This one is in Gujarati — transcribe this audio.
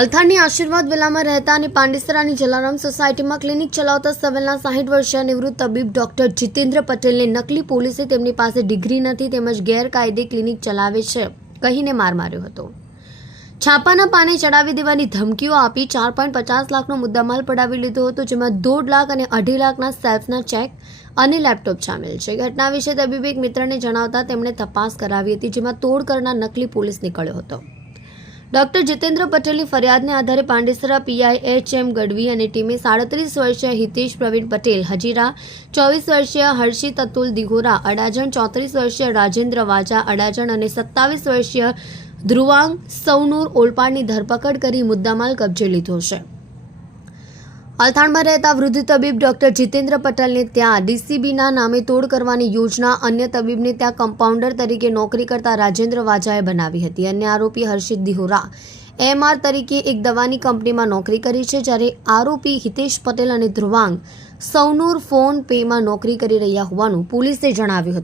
અલથાણની આશીર્વાદ વિલામાં રહેતા અને પાંડેસરાની જલારામ સોસાયટીમાં ક્લિનિક ચલાવતા સવેલના 60 વર્ષીય નિવૃત્ત તબીબ ડોક્ટર જીતેન્દ્ર પટેલને નકલી પોલીસે તેમની પાસે ડિગ્રી નથી તેમજ ગેરકાયદે ક્લિનિક ચલાવે છે કહીને માર માર્યો હતો. છાપાના પાને ચડાવી દેવાની ધમકીઓ આપી 4.50 લાખનો મુદ્દામાલ પડાવી લીધો હતો, જેમાં 1.5 લાખ અને 2.5 લાખના સેલ્ફના ચેક અને લેપટોપ સામેલ છે. ઘટના વિશે તબીબે એક મિત્રને જણાવતા તેમણે તપાસ કરાવી હતી, જેમાં તોડ કરનાર નકલી પોલીસ નીકળ્યો હતો. ડોક્ટર જીતેન્દ્ર પટેલની ફરિયાદને આધારે પાંડેસરા પીઆઈ એચ.એમ. ગઢવી અને ટીમે 37 વર્ષીય હિતેશ પ્રવીણ પટેલ હજીરા, 24 વર્ષીય હર્ષિત અતુલ દિહોરા અડાજણ, 34 વર્ષીય રાજેન્દ્ર વાજા અડાજણ અને 27 વર્ષીય ધ્રુવાંગ સૌનૂર ઓલપાડની ધરપકડ કરી મુદ્દામાલ કબજે લીધો છે. અલથાણમાં રહેતા વૃદ્ધ તબીબ ડોક્ટર જીતેન્દ્ર પટેલને ત્યાં ડીસીબીના નામે તોડ કરવાની યોજના અન્ય તબીબને ત્યાં કમ્પાઉન્ડર તરીકે નોકરી કરતા રાજેન્દ્ર વાજાએ બનાવી હતી. અન્ય આરોપી હર્ષિત દિહોરા એમઆર તરીકે એક દવાની કંપનીમાં નોકરી કરી છે, જ્યારે આરોપી હિતેશ પટેલ અને ધ્રુવાંગ સૌનૂર ફોન પેમાં નોકરી કરી રહ્યા હોવાનું પોલીસે જણાવ્યું હતું.